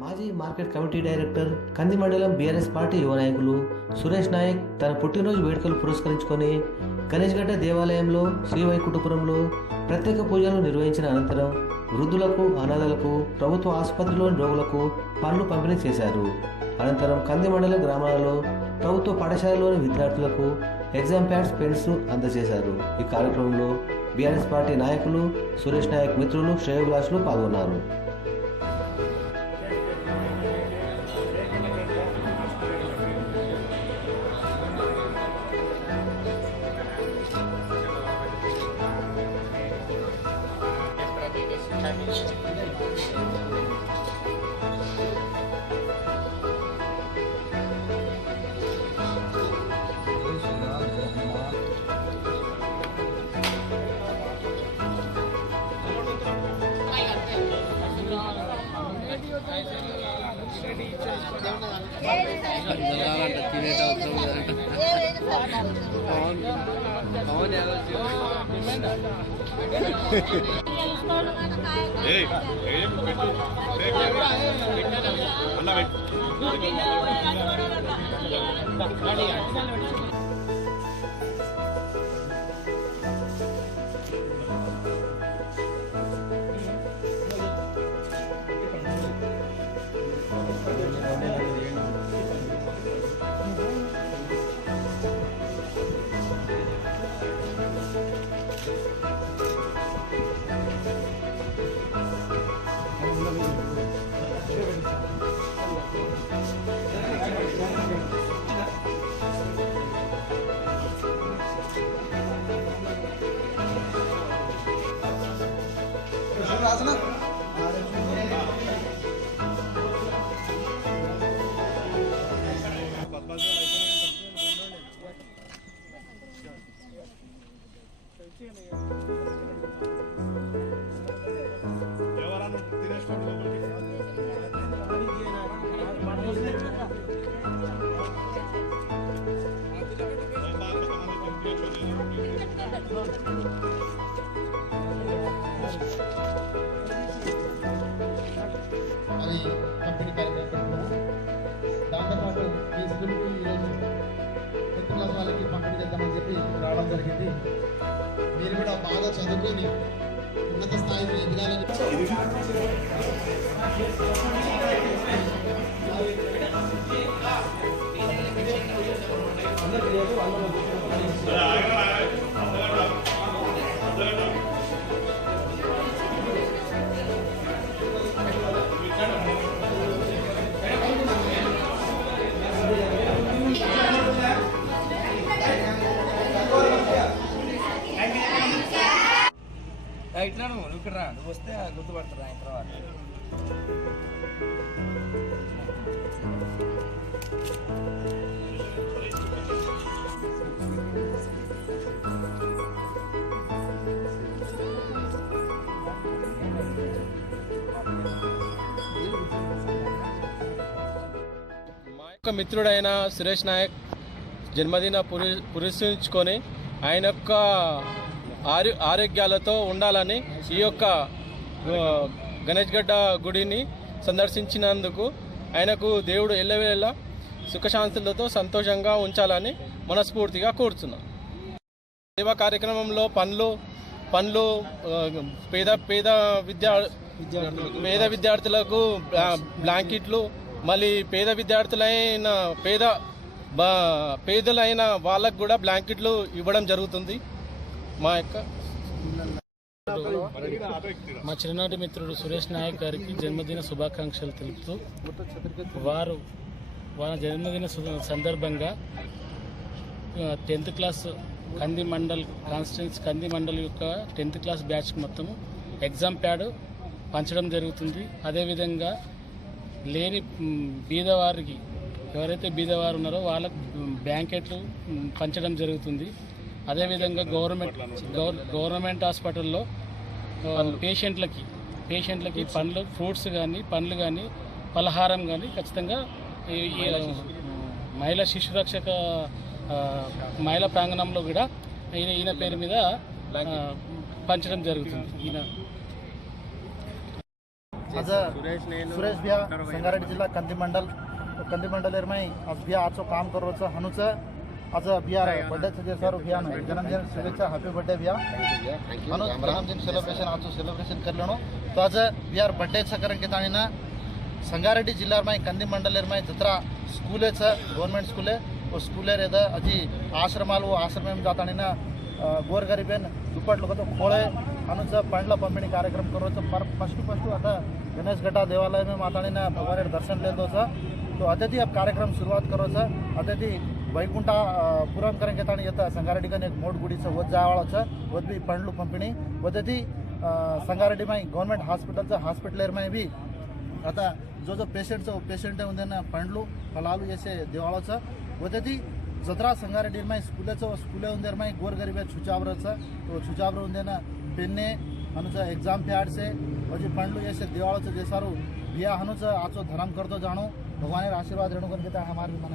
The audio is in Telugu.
మాజీ మార్కెట్ కమిటీ డైరెక్టర్ కంది మండలం బీఆర్ఎస్ పార్టీ యువ నాయకులు సురేష్ నాయక్ తన పుట్టినరోజు వేడుకలు పురస్కరించుకొని గణేష్గడ్డ దేవాలయంలో శ్రీవైకుంఠపురంలో ప్రత్యేక పూజలు నిర్వహించిన అనంతరం వృద్ధులకు అనాథలకు ప్రభుత్వ ఆసుపత్రిలోని రోగులకు పండ్లు పంపిణీ చేశారు. అనంతరం కంది మండల గ్రామాలలో ప్రభుత్వ పాఠశాలలోని విద్యార్థులకు ఎగ్జామ్ ప్యాడ్స్, పెన్స్ అందజేశారు. ఈ కార్యక్రమంలో బీఆర్ఎస్ పార్టీ నాయకులు, సురేష్ నాయక్ మిత్రులు, శ్రేయోభిలాషులు పాల్గొన్నారు. అది కంపెనీ కార్యక్రమంలో దాంతోపాటు ఈ స్కూల్కి ఈరోజు 10th క్లాస్ వాళ్ళకి పంపిణీ చేద్దామని చెప్పి రావడం జరిగింది. మీరు కూడా బాగా చదువుకొని ఉన్నత స్థాయికి ఎదగాలని ఇట్లా నువ్వు ఇక్కడ రా, నువ్వు వస్తే గుర్తుపడతారు ఆయన తర్వాత. మా యొక్క మిత్రుడైన సురేష్ నాయక్ జన్మదిన పురస్కరించుకొని ఆయన యొక్క ఆరోగ్యాలతో ఉండాలని ఈ యొక్క గణేష్గడ్డ గుడిని సందర్శించినందుకు ఆయనకు దేవుడు ఎల్లవేళ సుఖశాంతులతో సంతోషంగా ఉంచాలని మనస్ఫూర్తిగా కోరుతున్నాం. సేవా కార్యక్రమంలో పండ్లు పేద విద్యార్థులకు బ్లాంకెట్లు, మళ్ళీ పేదలైన వాళ్ళకు కూడా బ్లాంకెట్లు ఇవ్వడం జరుగుతుంది. మా చిన్ననాటి మిత్రుడు సురేష్ నాయక్ గారికి జన్మదిన శుభాకాంక్షలు తెలుపుతూ వాళ్ళ జన్మదిన సందర్భంగా 10th క్లాస్ కంది మండల్ కాన్స్టిట్యున్సీ కంది మండల్ యొక్క 10th క్లాస్ బ్యాచ్ మొత్తం ఎగ్జామ్ ప్యాడ్ పంచడం జరుగుతుంది. అదేవిధంగా లేని బీదవారికి, ఎవరైతే బీదవారు ఉన్నారో వాళ్ళకు బ్లాంకెట్లు పంచడం జరుగుతుంది. అదేవిధంగా గవర్నమెంట్ హాస్పిటల్లో పేషెంట్లకి ఫ్రూట్స్ కానీ పండ్లు కానీ పలహారం కానీ ఖచ్చితంగా మహిళా శిశు రక్షక మహిళా ప్రాంగణంలో కూడా ఈయన పేరు మీద పంచడం జరుగుతుంది. ఈయన आज सुरेश भिया संगारेड्डी जिल्हा कंदी मंडल एरमाई आज भिया आजचं काम करोचं हनुच आज भिया बर्थडेचं जे सर भिया जन्मदिन शुभेच्छा हॅपी बर्थडे भिया हनु जन्मदिन सेलिब्रेशन आजचं सेलिब्रेशन करलेनो तो आज भियार बर्थडेचं कारण की ताणीना संगारेड्डी जिल्हा कंदी मंडल एरमाई जत्रा स्कूलेच गवर्नमेंट स्कूल वो स्कूल अजी आश्रमाలు आश्रम जाताना गोरगरीबेन दुप्पट लोक खोळे अनुच पंड्ल पंपिणी कार्यक्रम करोच फर्स्ट आता गणेश घटा देवालय में माताणीना भगवान दर्शन लेदोच तो अतिथि अब कार्यक्रम शुरुआत करोच अतिथि वैकुंठ पुरम करेंगे ताणी येतं संगारेड्डी एक मोठ गुडीचं वध जावाळाचं वध बी पंड्लू पंपिणी वदती संगारेड्डी माई गवर्नमेंट हॉस्पिटल में भी आता जो पेशेंट आहे उद्या पंड्लू फलालू येसे देवाळाचं वदती जत्रा संगारेड्डी माई स्कूले उंदेर माई गोरगरीब छुचावरचं तो छुचावर उंदेना पेन्ने हनुच एग्जाम प्याड से वजी पंड्लू येसे देवाळाचं जे सारू बिया हनुच आचो धर्म करतो जाणू भगवान आशीर्वाद रेणु करके हमारे मन